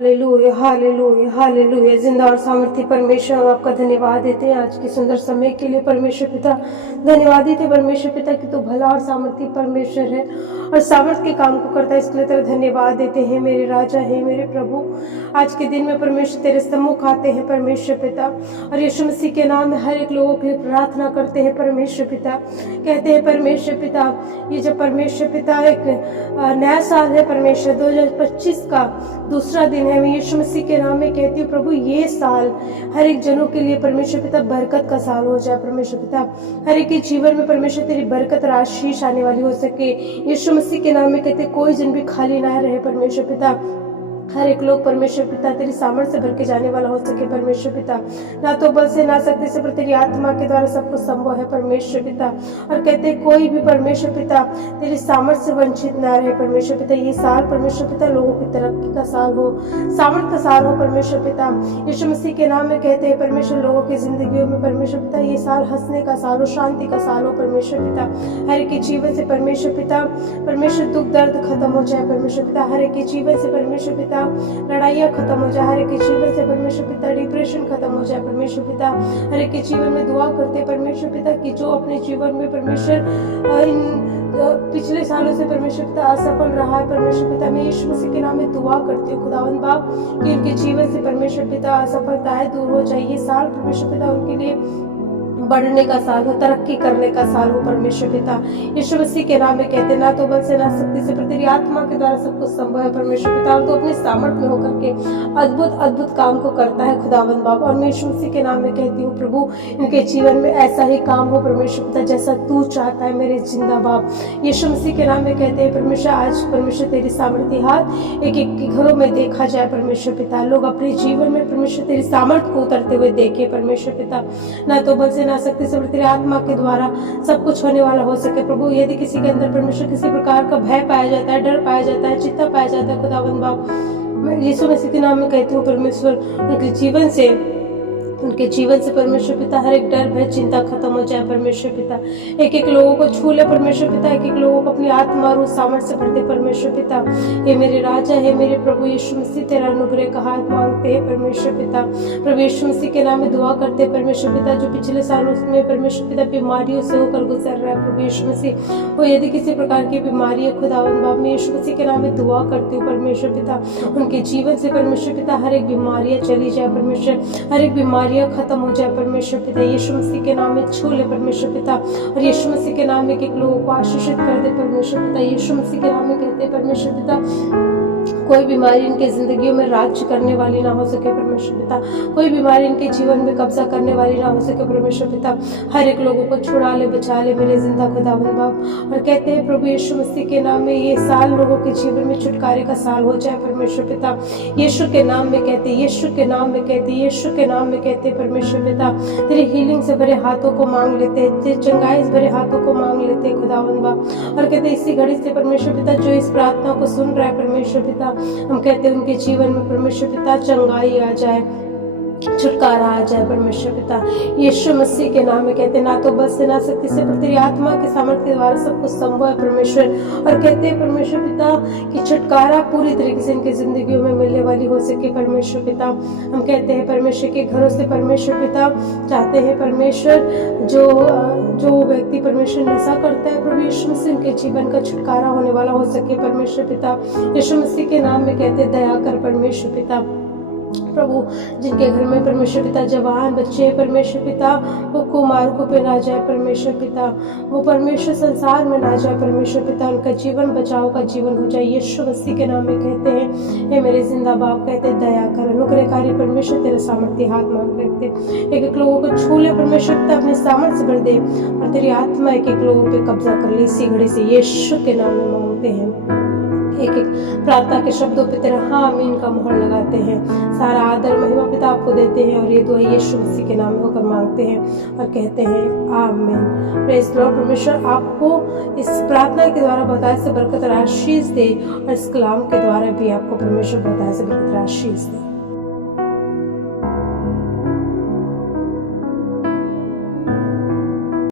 Hallelujah hallelujah hallelujah. जिंदा और सामर्थ्य परमेश्वर, हम आपका धन्यवाद देते हैं आज के सुंदर समय के लिए। परमेश्वर पिता, धन्यवाद देते हैं परमेश्वर पिता कि तू भला और सामर्थ्य परमेश्वर है और सामर्थ्य के काम को करता है, इसके लिए तेरा धन्यवाद देते हैं। मेरे राजा है, मेरे प्रभु, आज के दिन में परमेश्वर तेरे सम्मुख आते हैं परमेश्वर पिता, और यीशु मसीह के नाम में हर एक लोगों के लिए प्रार्थना करते हैं परमेश्वर पिता। कहते हैं परमेश्वर पिता, ये जब परमेश्वर पिता एक नया साल है परमेश्वर, 2025 का दूसरा दिन है, मैं यीशु मसीह के नाम में कहती हूँ प्रभु, ये साल हर एक जनों के लिए परमेश्वर पिता बरकत का साल हो जाए परमेश्वर पिता। हर एक के जीवन में परमेश्वर तेरी बरकत और आशीष आने वाली हो सके। यीशु मसीह के नाम में कहते कोई जन भी खाली ना रहे परमेश्वर पिता। हर एक लोग परमेश्वर पिता तेरी सामर्थ से भर के जाने वाला हो सके परमेश्वर पिता। ना तो बल से ना शक्ति से, पर तेरी आत्मा के द्वारा सब कुछ संभव है परमेश्वर पिता। और कहते कोई भी परमेश्वर पिता तेरी सामर्थ से वंचित ना रहे परमेश्वर पिता। ये साल परमेश्वर पिता लोगों की तरक्की का साल हो, सामर्थ का साल हो परमेश्वर पिता। यीशु मसीह के नाम में कहते हैं परमेश्वर, लोगों की जिंदगियों में परमेश्वर पिता ये साल हंसने का साल हो, शांति का साल हो परमेश्वर पिता। हर एक के जीवन से परमेश्वर पिता, परमेश्वर दुख दर्द खत्म हो जाए परमेश्वर पिता। हर एक के जीवन से परमेश्वर पिता लड़ाइयाँ खत्म हो जाए, हर एक के जीवन से परमेश्वर पिता डिप्रेशन खत्म हो जाए परमेश्वर पिता। हर एक के जीवन में दुआ करते हैं परमेश्वर पिता कि जो अपने जीवन में परमेश्वर इन पिछले सालों से परमेश्वर पिता असफल रहा है परमेश्वर पिता, मैं यीशु मसीह के नाम में दुआ करती हूँ खुदावंद बाप कि उनके जीवन से परमेश्वर पिता असफलताएं दूर हो जाए। ये साल परमेश्वर पिता उनके लिए बढ़ने का साल हो, तरक्की करने का साल हो परमेश्वर पिता। यीशु मसीह के नाम में कहते ना तो बल से ना शक्ति से, पर तेरी आत्मा के द्वारा सब कुछ संभव है परमेश्वर पिता। और तो अपने सामर्थ्य में होकर के अद्भुत अद्भुत काम को करता है खुदावंद बाप। और मैं यीशु मसीह के नाम में कहती हूँ प्रभु, इनके जीवन में ऐसा ही काम हो परमेश्वर पिता जैसा तू चाहता है मेरे जिंदा बाप। यीशु मसीह के नाम में कहते हैं परमेश्वर, आज परमेश्वर तेरी सामर्थ्य हाथ एक एक के घरों में देखा जाए परमेश्वर पिता। लोग अपने जीवन में परमेश्वर तेरी सामर्थ्य को उतरते हुए देखे परमेश्वर पिता। ना तो बल से ना शक्ति से, तेरी आत्मा के द्वारा सब कुछ होने वाला हो सके प्रभु। यदि किसी के अंदर परमेश्वर किसी प्रकार का भय पाया जाता है, डर पाया जाता है, चिंता पाया जाता है खुदावंद बाप, मैं यीशु मसीह के नाम में कहती हूँ परमेश्वर उनके जीवन से परमेश्वर पिता हर एक डर भय चिंता खत्म हो जाए परमेश्वर पिता। एक एक लोगों को छू ले परमेश्वर पिता, एक एक लोगों को अपनी आत्मा और सामर्थ्य से भर दे परमेश्वर पिता। ये मेरे राजा है, मेरे प्रभु यीशु मसीह, तेरा अनुग्रह का हाथ मांगते हैं परमेश्वर पिता। प्रभु यीशु मसीह के नाम में दुआ करते हैं परमेश्वर पिता, जो पिछले सालों में परमेश्वर पिता बीमारियों से होकर गुजर रहा है प्रभु यीशु मसीह, वो यदि किसी प्रकार की बीमारी है खुदावंद बाप, मैं यीशु मसीह के नाम में दुआ करती हूँ परमेश्वर पिता, उनके जीवन से परमेश्वर पिता हर एक बीमारियां चली जाए परमेश्वर, हर एक बीमारियां खत्म हो जाए परमेश्वर पिता। यीशु मसीह के नाम में छू ले परमेश्वर पिता, और यीशु मसीह के नाम में एक लोगों को आशीषित कर दे परमेश्वर पिता। यीशु मसीह के नाम में कहते हैं परमेश्वर पिता, कोई बीमारी इनके जिंदगियों में राज्य करने वाली ना हो सके परमेश्वर पिता, कोई बीमारी इनके जीवन में कब्जा करने वाली ना हो सके परमेश्वर पिता। हर एक लोगों को छुड़ा ले, बचा ले मेरे जिंदा खुदावंद बाप। और कहते हैं प्रभु यीशु मसीह के नाम में ये साल लोगों के जीवन में छुटकारे का साल हो जाए परमेश्वर पिता। यीशु के नाम में कहते, यीशु के नाम में कहते, यीशु के नाम में कहते परमेश्वर पिता, तेरे हीलिंग से भरे हाथों को मांग लेते हैं, तेरे चंगाई से भरे हाथों को मांग लेते हैं खुदावंद बाप। और कहते इसी घड़ी से परमेश्वर पिता, जो इस प्रार्थना को सुन रहा है परमेश्वर पिता, हम कहते हैं उनके जीवन में परमेश्वर पिता चंगाई आ जाए, छुटकारा आ जाए परमेश्वर पिता। यीशु मसीह के नाम में कहते ना तो बस से ना शक्ति से, पर तेरी आत्मा के सामर्थ्य के द्वारा सब कुछ संभव है परमेश्वर। और कहते हैं परमेश्वर पिता कि छुटकारा पूरी तरीके से इनकी जिंदगियों में मिलने वाली हो सके परमेश्वर पिता। हम कहते हैं परमेश्वर के घरों से परमेश्वर पिता चाहते हैं परमेश्वर, जो व्यक्ति परमेश्वर नशा करता है प्रभु यीशु मसीह, उनके जीवन का छुटकारा होने वाला हो सके परमेश्वर पिता। यीशु मसीह के नाम में कहते दया कर परमेश्वर पिता। प्रभु जिनके घर में परमेश्वर पिता जवान बच्चे परमेश्वर पिता, वो कुमार्कों पे ना जाए परमेश्वर पिता, वो परमेश्वर संसार में ना जाए परमेश्वर पिता, उनका जीवन बचाव का जीवन हो जाए यीशु मसीह के नाम में कहते हैं। ये मेरे जिंदा बाप कहते दया कर, अनुग्रहकारी परमेश्वर तेरे सामर्थ्य हाथ मांग रखते, एक एक लोगों को छू ले परमेश्वर पिता, अपने सामर्थ्य से भर दे, और तेरी आत्मा एक एक लोगों पे कब्जा कर ले इसी घड़ी से यीशु के नाम में मांगते हैं। एक एक प्रार्थना के शब्दों पे तेरा हाँ आमीन का मोहर लगाते हैं। सारा आदर महिमा पिता आपको देते हैं, और ये दुआ यीशु मसीह के नाम में होकर मांगते हैं और कहते हैं आमीन। Praise the Lord. परमेश्वर आपको इस प्रार्थना के द्वारा बताए से बरकत और आशीष दे, और इस कलाम के द्वारा भी आपको परमेश्वर बताए से बरकत और आशीष दे।